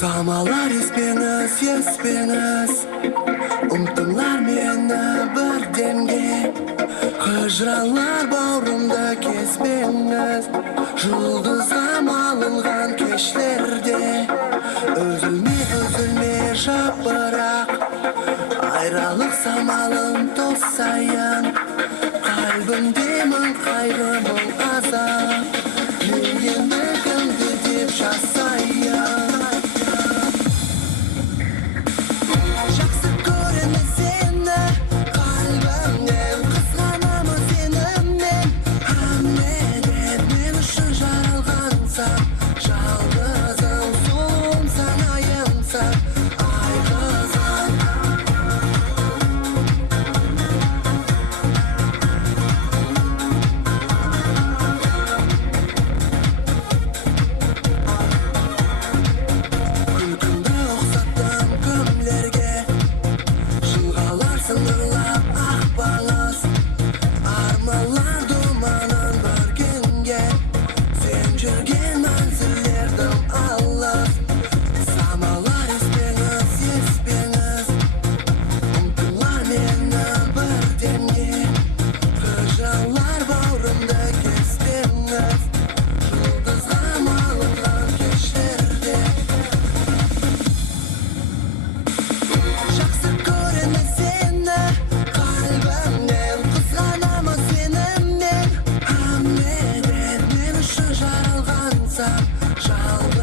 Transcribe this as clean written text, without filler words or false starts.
Samalar espeniz Umtыңlar meni bir demге Hıjranlar bağrımda kesmeniz Жұлдызға малынған кешлерде Өзілме жапырақ Айралық самалын тосайын Қалбымде мың қайғы мың азап Мен енді кімді деп жасайын Жалғыз